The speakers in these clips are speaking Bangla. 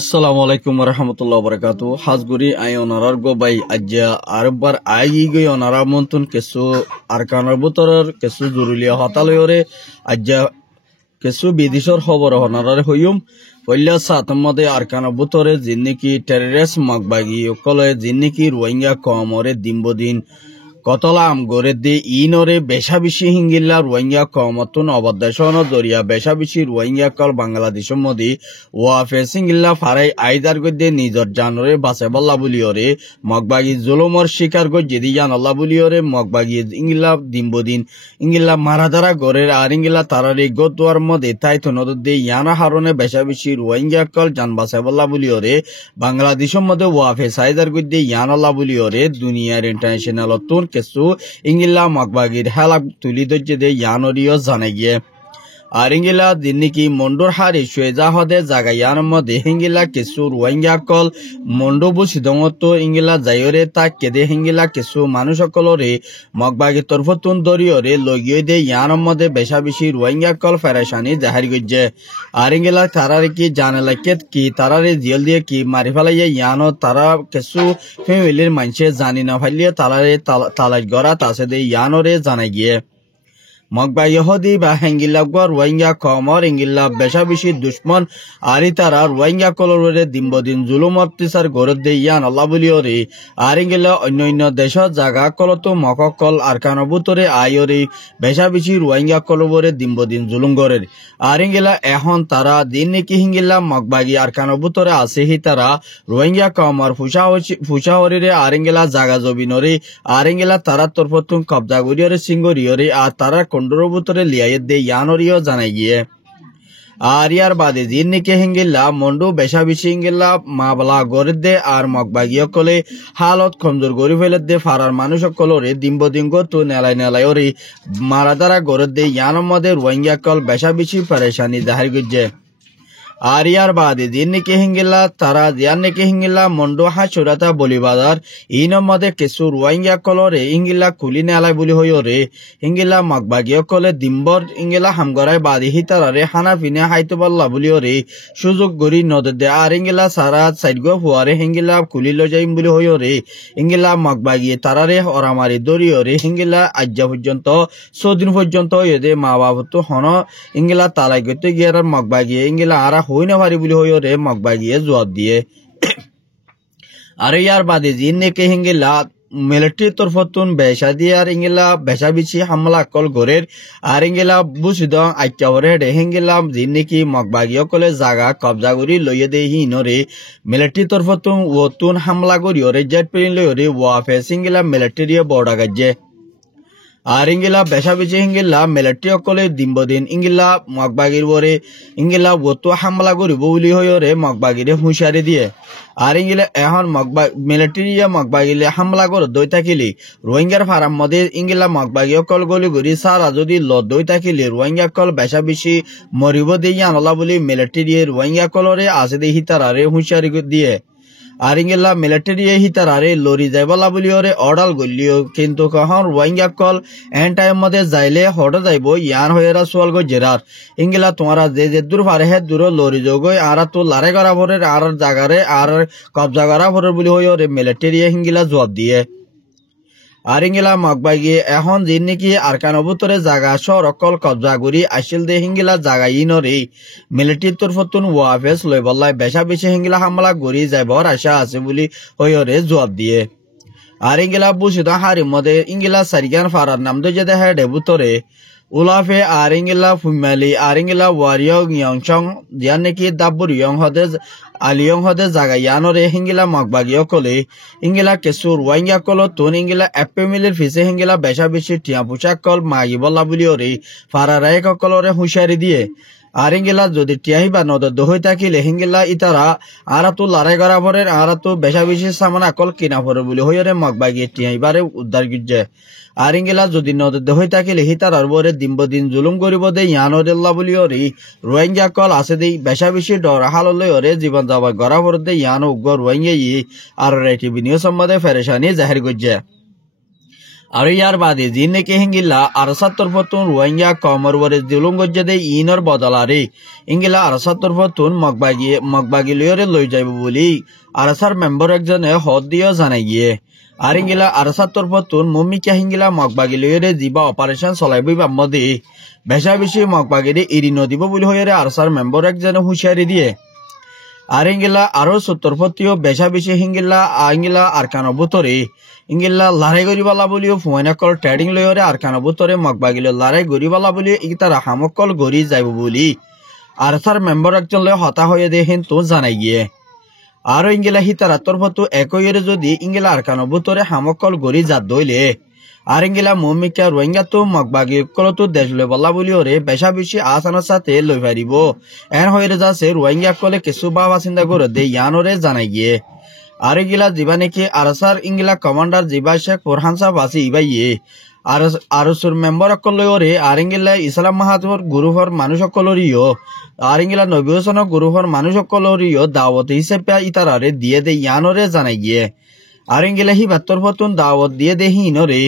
আসসালামু আলাইকুম রহমতুল্লাহ বরকাতু হাজগুড়ি আই অনারার গো বাই আজ্জা আরবার আই গই অনারা মন্তন কেসু আরকানের বুতরের কেসু জরুলিয়া হতালয়রে আজ্জা কেসু বিদেশর খবর অনারার হইম পয়লা সাতমদে আরকানের বুতরে জিন্নিকি টেররিস্ট মাগবাগি অকলে জিন্নিকি রোহিঙ্গা কমরে দিনবদিন কতলাম গড়ে দি ইনরে বেশা বেশি হিঙ্গিল্লা রোহিঙ্গা কমতুন অবদ্দেশন দরিয়া বেশা বেশি রোহিঙ্গা কল বাংলাদেশের মধ্যে ওয়াফে সিঙ্গিল্লা ফারাই আইদার গদ্যে নিজর জানরে বাসে বল্লা বুলিওরে মগবাগি জুলুমর শিকার গজ্জেদি জানল্লা বুলিওরে মগবাগি ইঙ্গিল্লা দিনবদিন ইঙ্গিল্লা মারাদারা গড়ের আর ইঙ্গিল্লা তারারে গদুয়ার মধ্যে তাই তনদে ইয়ানা হারনে বেশা বেশি রোহিঙ্গা কল জান বাসে বল্লা বুলিওরে বাংলাদেশের মধ্যে ওয়াফে সাইদার গদ্যে ইয়ানল্লা বুলিওরে দুনিয়ার ইন্টারন্যাশনাল তুন কেসু ইঙ্গিল্লা মগবাগির হেলাক তুলি দজ্জে দে ইয়ানরিও জানে গিয়ে আর ইঙ্গিলা দিনকি মন্ডোর হারি সুয়েজা হদে জাগাইয়ার মধ্যে হিঙ্গিলা কেসু রোহিঙ্গা কল মন্ডো বুসিদঙত ইঙ্গিলা যাইরে তা কেদে হিঙ্গিলা কেসু মানুষ সকলরে মগবাগি তরফতুন দরিয়রে লগিয়ে দে ইয়ার মধ্যে বেশা বেশি রোহিঙ্গা কল ফেরেশানি জাহারি গজ্জে আর ইঙ্গিলা তারারে কি জানে লাকেত কি তারারে জেল দিয়ে কি মারি ফেলাইয়া ইয়ানো তারা কেসু ফ্যামিলির মানুষে জানি না ফাইলিয়ে তারারে তালাশ গড়া তাছে দে ইয়ানরে জানাই গিয়ে মগবা ইহুদি বা হেঙ্গিল্লা রোহিঙ্গা কমর ইঙ্গিল্লা বেশা বেশি দুশ্মন আরি তারা রোহিঙ্গা কলরে দিনবদিন জুলুম অত্যাচার গড়ে দে ইয়ান আল্লাহ বলিওরে আর ইঙ্গিল্লা অন্য দেশত জাগা কলতো মককল আরকানবুতরে আয়রে বেশা বেশি রোহিঙ্গা কলবরে দিনবদিন জুলুম গড়ের আর ইঙ্গিল্লা এখন তারা দিন নাকি হিঙ্গিল্লা মগবাগি আরকানবুতরে আছে হি তারা রোহিঙ্গা কমর ফুসাহরিরে আর ইঙ্গিল্লা জাগা জবিনরে আর ইঙ্গিল্লা তারা তরফতুন কবজা গরিয়রে সিঙ্গরিয়রে আর তারা কন্ডোর ভিতরে লিয়াই দে ইয়ানরিও জানাই গিয়ে আর ইয়ার বাদে জিন নিকে হিঙ্গিল্লা মন্ডু বেশা বেশি হিঙ্গিল্লা মাবলা গড়ে দে আর মগবাগিয় কলে হালত কমজোর গড়ি ফেলে দে ফারার মানুষ কলরে দিনবদিন তো নেলাই নেলাই ওরে মারাদারা গড়ে দে ইয়ানোর মধ্যে রোহিঙ্গা কল বেশা বেশি পরেশানি জাহির করছে আর ইয়ার বাদে দিন নাকি হিঙ্গিল্লা তারা দিয়ার নাকি হিঙ্গিল্লা মন্ডো হাসুরাতা বলিবাদার ইনর মধ্যে কিছু রোহিঙ্গা কলরে ইঙ্গিল্লা কুলি নেলাই বলি হইরে হিঙ্গিল্লা মগবাগিয় কলে দিম্বর ইঙ্গিল্লা হামগরাই বাদে হিতারারে হানা পিনে হাইতে বললা বলিওরে সুযোগ গড়ি নদে দে আর ইঙ্গিল্লা সারা সাইডগো হুয়ারে হিঙ্গিল্লা কুলি লো যাইম বলি হইরে ইঙ্গিল্লা মগবাগিয়ে তারারে অরামারি দরিয়রে হিঙ্গিল্লা আজ্জা পর্যন্ত 6 দিন পর্যন্ত এদে মা বাবা তো হন ইঙ্গিল্লা তালাই গতে গিয়ে মগবাগিয়ে ইঙ্গিল্লা আরা হই না পারি বলি হইরে মগবাগিয়ে জবাব দিয়ে আর ইয়ার বাদে জিন নেকে হিঙ্গিল্লা মিলিটারি তরফতুন বেশা দিয়ে আর ইঙ্গিলা বেশা বেশি হামলা কল গরের আর ইঙ্গিলা বুঝিদং আইকাওরে হে হিঙ্গিলা জিন নাকি মগবাগিয় কলে জাগা কবজা করি লইয়ে দে হিনরে মিলিটারি তরফতুন ওতুন হামলা করি ওরে জেট প্লেন লইরে ওয়াফে সিঙ্গিলা মিলিটারি বর্ডার গাজ্জে আর ইঙ্গিলা বেশা বেশি হিঙ্গিলা মিলিটারি অকলে দিনবদিন ইঙ্গিলা মগবাগির বরে ইঙ্গিলা ওতো হামলা করিব বলি হইরে মগবাগিরে হুঁশিয়ারি দিয়ে আর ইঙ্গিলা এখন মিলিটারি মগবাগিলে হামলা করে দই থাকিলে রোহিঙ্গার ফারাম মধ্যে ইঙ্গিলা মগবাগি অকল গলি গড়ি সারা যদি দই থাকিলে রোহিঙ্গা কল বেশা বেশি মরিব দিয়ে আনলা বলি মিলিটারি রোহিঙ্গা কলরে আছে দে হিতারারে হুঁশিয়ারি দিয়ে আর ইঙ্গিলা মিলিটারি হিতারারে লরি যাইবলা বলি ওরে অর্ডাল গলিও কিন্তু কখন রোহিঙ্গা কল এন টাইম মধ্যে যাইলে হট যাইব ইয়ান হয়েরা সোয়াল গো জেরার ইঙ্গিলা তোমারা যে দূর পারে হে দূর লরি যোগই আর তো লারে করা ভরে আর জাগারে আর কবজা করা ভরে বলি হই ওরে মিলিটারি হিঙ্গিলা জবাব দিয়ে আর ইঙ্গিলা মগবাগি এখন জিন নাকি আরকানবুতরে জাগা শহর অকল কবজা করি আসিল দে হিঙ্গিলা জাগা ইনরে মিলিটারি তরফতুন ওয়াফেস লই বল্লাই বেশা বেশি হিঙ্গিলা হামলা করি যাইবার আশা আছে বলি হইরে জবাব দিয়ে আর ইঙ্গিলা বুঝিত হারি মধ্যে ইঙ্গিলা সারিগান ফারার নাম দে যে হেডে বুতরে উলাফে আর ইঙ্গিলা ফুমালি আর ইঙ্গিলা ওয়ারিয়ং ইয়ংচং জিয়ান নাকি দাব্বুর ইয়ং হদে আলিয়ং হদে জাগা ইয়ানরে হিঙ্গিলা মগবাগিয় কলে ইঙ্গিলা কেসু রোহিঙ্গা কল তুন ইঙ্গিলা এপেমিলির ফিসে হিঙ্গিলা বেশা বেশি টিয়া পোশাক কল মাগি বল্লা বলিওরে ফারারায় কলরে হুঁশিয়ারি দিয়ে আর ইঙ্গিলা যদি টিয়াহিবা নদর দহই থাকিলে হিঙ্গিলা ইতারা আরা তো লড়াই করা ভরে আরা তো বেশা বেশি সামান আকল কিনা ভরে বলি হইরে মগবাগিয়ে টিয়াহিবারে উদ্ধার গির্জে আর ইঙ্গিলা যদি নদর দহই থাকিলে হিতারার বরে দিনবদিন জুলুম করিব দে ইয়ানরিল্লা বলিওরে রোহিঙ্গা কল আছে দে বেশা বেশি ডর হাললৈ ওরে জীবন যাবার গড়া ভরে দে ইয়ান উগ্র রোহিঙ্গা আর রেটি বিনিয়োগ সম্বন্ধে ফেরেশানি জাহির গজ্জে আর ইয়ার বাদে জিন্নেকে হিঙ্গিলা আরসাত্তর ফতুন রোহিঙ্গা কমর ওরে জুলুম গজ্জে ইনর বদলারে ইঙ্গিলা আরসাত্তর ফতুন মগবাগি লইরে লই যাইব বলি আরসার মেম্বার একজনে হদ দিয়েও জানাই গিয়ে আর ইঙ্গিলা আরসাত্তর ফতুন মম্মিকা হিঙ্গিলা মগবাগি লইরে যিবা অপারেশন চলাইবই বাম্মদে বেশা বেশি মগবাগিরে এড়ি নদিব বলি হইরে আরসার মেম্বার একজনে হুঁশিয়ারি দিয়ে আর ইঙ্গিলা আরো 70 ফতিও বেশা বেশি হিঙ্গিলা আঙ্গিলা আরকানো বুতরে ইঙ্গিলা লড়াই গরিবালা বলিও ফুয়াইনাকল ট্রেডিং লয়রে আরকানো বুতরে মগবাগিলে লড়াই গরিবালা বলিও ইতারা হামকল গরি যাইব বলি আরসার মেম্বার একজন লয় হতা হয়ে দে কিন্তু জানাই গিয়ে আরো ইঙ্গিলা হিতারা তোর ফতু একইরে যদি ইঙ্গিলা আরকানো বুতরে হামকল গরি যা দইলে আর ইঙ্গিলা মমিকা রোহিঙ্গা তো মগবাগি কলতো দেশ লই বলা বলি ওরে বেশা বেশি আসানোর সাথে লই পারিব এর হয়ে যাচ্ছে রোহিঙ্গা কলে কিছু বাবা চিন্তা করে দে ইয়ানোরে জানাই গিয়ে আর ইঙ্গিলা যিবা নাকি আরসার ইঙ্গিলা কমান্ডার যিবা শেখ ফরহান সাহেব আছে ইবাইয়ে আরসুর মেম্বার অকল ওরে আর ইঙ্গিলা ইসলাম মাহাতর গুরুহর মানুষ অকলরিও আর ইঙ্গিলা নবী হোসেন গুরুহর মানুষ অকলরিও দাওয়াত হিসেবে ইতারারে দিয়ে দে ইয়ানোরে জানাই গিয়ে আর ইঙ্গিলা হি বাত্তর ফতুন দাওয়াত দিয়ে দে হিনরে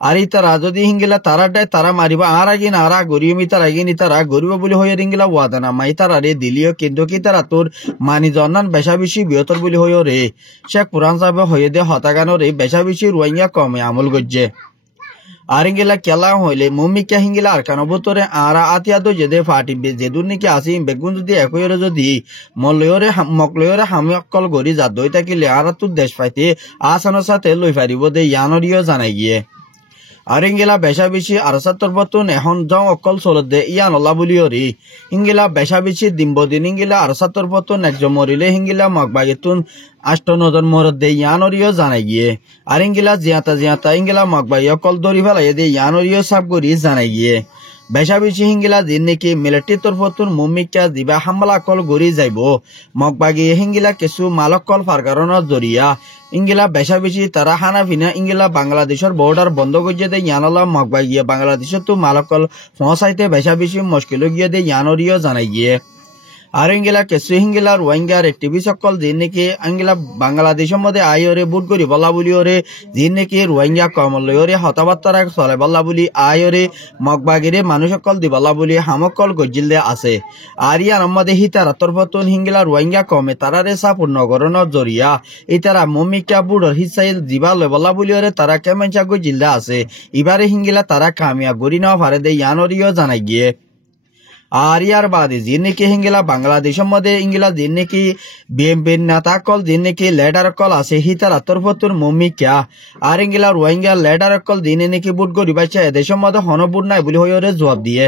আর ইতারা যদি হিঙ্গিলা তারাটায় তারা মারিবা আর আগিন আর গরিয়ম ইতার আগিন ইতারা গরিব বলি হয়ে রিঙ্গিলা ওয়াদানা মা ইতারারে দিলিও কিন্তু কি তারা তোর মানি জন্নান বেশা বেশি বৃহত্তর বলি হয়ে রে শেখ পুরান সাহেব হয়ে দে হতাগানোরে বেশা বেশি রোহিঙ্গা কমে আমল গজ্জে আর ইঙ্গিলা কেলা হইলে মমিকা হিঙ্গিলা আর কানো বুতরে আরা আতিয়া তো যেদে ফাটিবে যেদুর নাকি আসিম বেগুন যদি একইরে যদি মকলয়রে হামি অকল গড়ি যা দই থাকিলে আর তোর দেশ পাইতে আসানোর সাথে লই ফারিব দে ইয়ানরিও জানাই গিয়ে আর ইঙ্গিলা বেশা বেশি আরসাত্তর ফতুন এখন যাও অকল চলত দে ইয়ান অলা বলিও রে ইঙ্গিলা বেশা বেশি দিন ইঙ্গিলা আরসাত্তর ফতুন একজন মরিলে হিঙ্গিলা মগবাগিতুন 8-9 মরদ দে ইয়ানরিও জানাই গিয়ে আর ইঙ্গিলা জিয়াতা ইঙ্গিলা মগবাগি অকল দরি ফেলাই দে ইয়ানরিও সাব করি জানাই গিয়ে বেশা বেশি হিঙ্গিলা দিন নাকি মিলিটারি তরফতুন মমিকা দিবা হামলা কল গড়ি যাইব মগবাগি হিঙ্গিলা কিছু মালকল ফারকারণর জরিয়া ইঙ্গিলা বেশা বেশি তারা হানা ফিনা ইঙ্গিলা বাংলাদেশের বর্ডার বন্ধ করিয়ে দে ইয়ানলা মগবাগিয়ে বাংলাদেশের তো মালকল পৌঁছাইতে বেশা বেশি মুশকিল গিয়ে দে ইয়ানরিও জানাই গিয়ে আর ইঙ্গিলা কিছু হিঙ্গিলা রোহিঙ্গার একটিভি সকল দিন নাকি ইঙ্গিলা বাংলাদেশের মধ্যে আইরে বুট করি বলা বলি ওরে দিন নাকি রোহিঙ্গা কমল ওরে হতাবার্তারা চলে বলা বলি আইরে মগবাগিরে মানুষ সকল দি বলা বলি হামকল গজিল আছে আর ইয়ার মধ্যে হিতারা তরফতুন হিঙ্গিলা রোহিঙ্গা কমে তারারে সাপুর নগরণর জরিয়া ইতারা মমিকা বুড়র হিসাইল জিবা লয় বলা বলি ওরে তারা কেমেনচা গজিল আছে এবারে হিঙ্গিলা তারা কামিয়া গড়ি নেওয়া পারে দে ইয়ানরিও জানাই গিয়ে আর ইয়ার বাদে যিনি নাকি হিঙ্গিলা বাংলাদেশের মধ্যে ইঙ্গিলা যিনি নাকি বিএমপির নেতা কল যিনি নাকি লেডার কল আছে হিতারা তরফতুর মমিকা আর ইঙ্গিলা রোহিঙ্গা লেডার কল যিনি নাকি বুট করি বাচ্চা এদেশের মধ্যে হনবুট নাই বলি হয়ে জবাব দিয়ে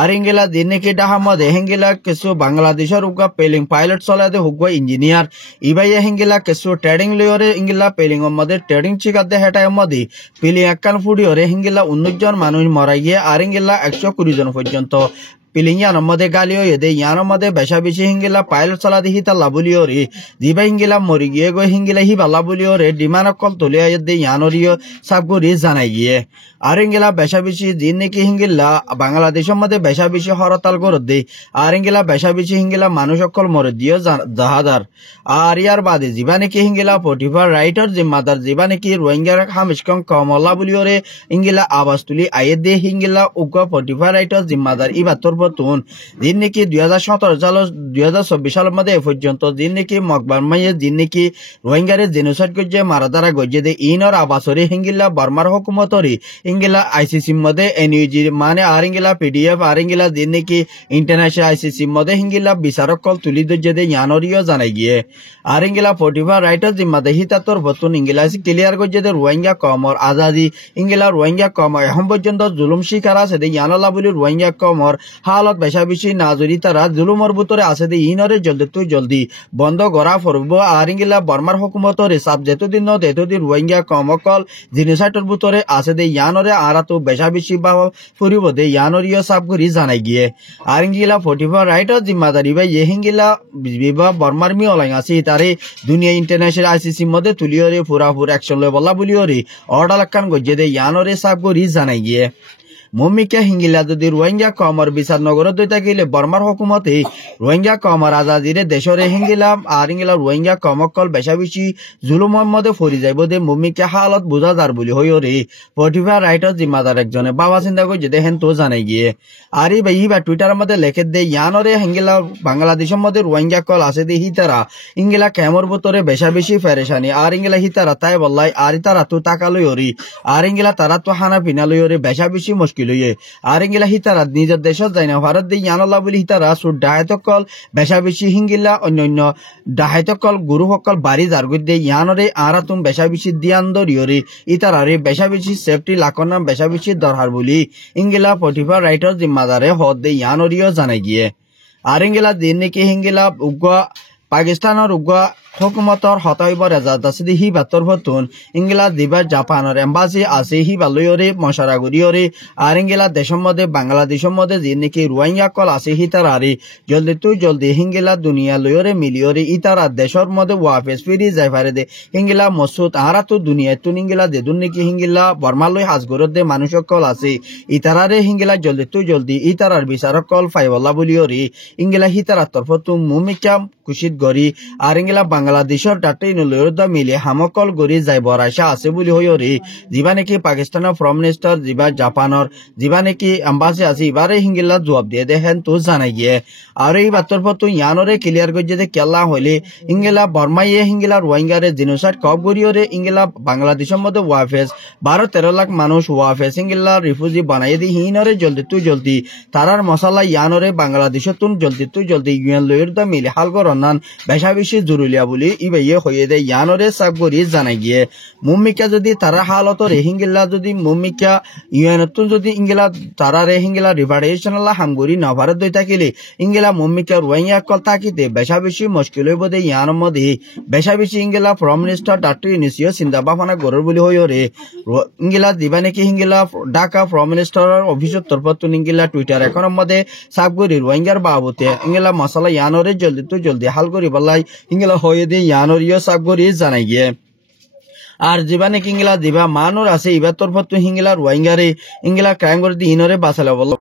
আর ইঙ্গিলা দিন নাকি ডাহা মধ্যে হিঙ্গিলা কিছু বাংলাদেশের হুকা পেলিং পাইলট চলাতে হুকা ইঞ্জিনিয়ার ইবাইয়া হিঙ্গিলা কিছু ট্রেডিং লয়রে ইঙ্গিলা পেলিং মধ্যে ট্রেডিং চিকাতে হেটায় মধ্যে পেলিং একান ফুডিওরে হিঙ্গিলা 19 জন মানুষ মারা গিয়ে আর ইঙ্গিলা 120 জন পর্যন্ত পিলিং ইয়ানোর মধ্যে গালিও এদে ইয়ানোর মধ্যে বেশা বেশি হিঙ্গিলা পাইলট চলা দেখি তাল্লা বলিও রে দিবা হিঙ্গিলা মরি গিয়ে গই হিঙ্গিলা হি বালা বলিও রে ডিমান অকল তুলিয়া এদে ইয়ানরিও সাব করি জানাই গিয়ে আর ইঙ্গিলা বেশা বেশি দিন নাকি হিঙ্গিলা বাংলাদেশের মধ্যে বেশা বেশি হরতাল করে দে আর ইঙ্গিলা বেশা বেশি হিঙ্গিলা মানুষ অকল মরে দিও জাহাদার আর ইয়ার বাদে যিবা নাকি হিঙ্গিলা পটিফার রাইটার জিম্মাদার যিবা নাকি রোহিঙ্গার হামিশকং কমলা বলিও রে ইঙ্গিলা আওয়াজ তুলি আয়ে দে হিঙ্গিলা উগ্র পটিফার রাইটার জিম্মাদার ইবাতর তুন দিন নাকি 2017 সাল 2024 সালের মধ্যে এ পর্যন্ত দিন নাকি মকবার মাইয়ে দিন নাকি রোহিঙ্গারে জেনোসাইড করছে মারা দ্বারা গজে দে ইনর আবাসরে হিঙ্গিলা বর্মার হুকুমতরি ইঙ্গিলা আইসিসি মধ্যে এনইউজি মানে আর ইঙ্গিলা পিডিএফ আর ইঙ্গিলা দিন নাকি ইন্টারন্যাশনাল আইসিসি মধ্যে হিঙ্গিলা বিচারক কল তুলি দজে দে ইয়ানরিও জানাই গিয়ে আর ইঙ্গিলা 45 রাইটার জিম্মাদে হিতাতর বতুন ইঙ্গিলা ক্লিয়ার গজে দে রোহিঙ্গা কমর আজাদি ইঙ্গিলা রোহিঙ্গা কমর এখন পর্যন্ত জুলুম শিকার আছে দে ইয়ানলা বলি রোহিঙ্গা কমর হালত বেশা বেশি না যদি তারা জুলুমর ভিতরে আছে দে ইনরে জলদি বন্ধ করা পড়ব আর ইঙ্গিলা বর্মার হুকুমতরে সাব যেতদিন ন তেতদিন রোহিঙ্গা কমকল জিনিসাইটর ভিতরে আছে দে ইয়ানরে আর তো বেশা বেশি বা ফুরিব দে ইয়ানরিও সাব করি জানাই গিয়ে আর ইঙ্গিলা 45 রাইটার জিম্মাদারি বা হিঙ্গিলা বিবাহ বর্মার মি অলাই আছে তারে দুনিয়া ইন্টারন্যাশনাল আইসিসি মধ্যে তুলিওরে পুরাপুর অ্যাকশন লয় বলা বলিওরে অর্ডার লাখান গজে দে ইয়ানরে সাব করি জানাই গিয়ে মমিকা হিঙ্গিলা যদি রোহিঙ্গা কমর বিচার নগর দই থাকিলে বর্মার হুকুমতে রোহিঙ্গা কমর আজাদিরে দেশরে হিঙ্গিলা আর হিঙ্গিলা রোহিঙ্গা কমকল বেশা বেশি জুলুমের মধ্যে ফরি যাইব দে মমিকা হালত বোঝা যার বলি হইরে ফর্টিফায়ার রাইটার জিম্মাদার একজনে বাবা চিন্তা করে যে দেখেন তো জানাই গিয়ে আর ইবা টুইটারের মধ্যে লেখে দে ইয়ানরে হিঙ্গিলা বাংলাদেশের মধ্যে রোহিঙ্গা কল আছে দে হিতারা ইঙ্গিলা কেমর ভিতরে বেশা বেশি ফেরেশানি আর ইঙ্গিলা হিতারা তাই বললাই আর তারা তো টাকা লই হরি আর ইঙ্গিলা তারা তো হানা পিনা লই হরি বেশা বেশি মুশকিল হইয়ে আর ইঙ্গিলা হিতারা নিজের দেশত যায় না ভারত দিয়ে ইয়ানল্লা বলি হিতারা সুর ডাহাতকল বেশা বেশি হিঙ্গিলা অন্যান্য ডাহাতকল গুরু সকল বাড়ি জারগুদ দিয়ে ইয়ানরে আরা তুম বেশা বেশি দিয়ান দরিয়রে ইতারারে বেশা বেশি সেফটি লাখর নাম বেশা বেশি দরকার বলি ইঙ্গিলা ফর্টিফায়ার রাইটার জিম্মাদারে হদ দিয়ে ইয়ানরিও জানাই গিয়ে আর ইঙ্গিলা দিন নাকি হিঙ্গিলা উগা পাকিস্তানের উগা হুকুমতর হতাইবর এজাজ আছে হি বাতর ভতুন ইংলা দিবা জাপানের এম্বাসি আছে হি বালয়রে মশারাগুরিয়রে আর ইংলা দেশের মধ্যে বাংলাদেশের মধ্যে যে নাকি রোহিঙ্গা কল আছে হি তারারে জলদি তুই জলদি হিঙ্গিলা দুনিয়া লয়রে মিলিয়রে ইতারা দেশের মধ্যে ওয়াফেস ফিরি যাই পারে দে হিঙ্গিলা মসুদ আরা তো দুনিয়ায় তুন ইংলা দে দুন নাকি হিঙ্গিলা বর্মালয় হাজগরত দে মানুষ কল আছে ইতারারে হিঙ্গিলা জলদি তুই জলদি ইতারার বিচারক কল ফাইবল্লা বলিয়রে ইংলা হিতারার তরফ তু মুমিকা কুশিত গরি আর ইংলা বাংলাদেশের ডাক্তার নলয়দা মিলে হামকল গড়ি যাইবৰ আশা আছে বুলি হইরে যিবা নাকি পাকিস্তানের ফ্রম মিনিস্টার যিবা জাপানের যিবা নাকি এম্বাসি আছে এবারে হিঙ্গিলা জবাব দিয়ে দেখেন তো জানাই গিয়ে আর এই বাতর পর তো ইয়ানরে ক্লিয়ার করে যে কেলা হইলে ইংগিলা বর্মাইয়ে হিঙ্গিলা রোহিঙ্গারে জিনোসাইড কব গড়িয়রে ইংগিলা বাংলাদেশের মধ্যে ওয়াফেস 12-13 লাখ মানুষ ওয়াফেস ইংগিলা রিফিউজি বানাই দি হিনরে জলদি তুই জলদি তারার মশালা ইয়ানরে বাংলাদেশে তুন জলদি তুই জলদি ইউএন লয়দা মিলে হাল গরনান বেশা বেশি জরুরিয়া বলি ইবাইয়ে হয়ে দে ইয়ানরে সাব গরি জানাই গিয়ে মুমিকা যদি তারা হালতর হিঙ্গিলা যদি মুমিকা ইউএনতুন যদি ইংগিলা তারারে হিঙ্গিলা রিভারেশনাল হামগুরি না ভারত দই থাকিলে ইংগিলা মুমিকা রোহিঙ্গা কল থাকিতে বেশা বেশি মুশকিল হইব দে ইয়ানের মধ্যে বেশা বেশি ইংগিলা ফ্রম মিনিস্টার ডাক্তার ইউনিসিও চিন্তা ভাবনা গরর বলি হইরে ইংগিলা দিবা নাকি হিঙ্গিলা ঢাকা ফ্রম মিনিস্টার অফিসের তরফতুন ইংগিলা টুইটার এখনের মধ্যে সাব গরি রোহিঙ্গার বাবতে ইংগিলা মশালা ইয়ানরে জলদি তো জলদি হাল করি বলাই ইংগিলা হয়ে দিয়ে ইয়ানরিও সাব গরি জানাই গিয়ে আর যিবা নাকি ইংলা দিবা মানুর আছে ইবার তরফ হিঙ্গিলা রোহিঙ্গারে ইংলা ক্রাইম করে দিয়ে ইনরে বাঁচালে বল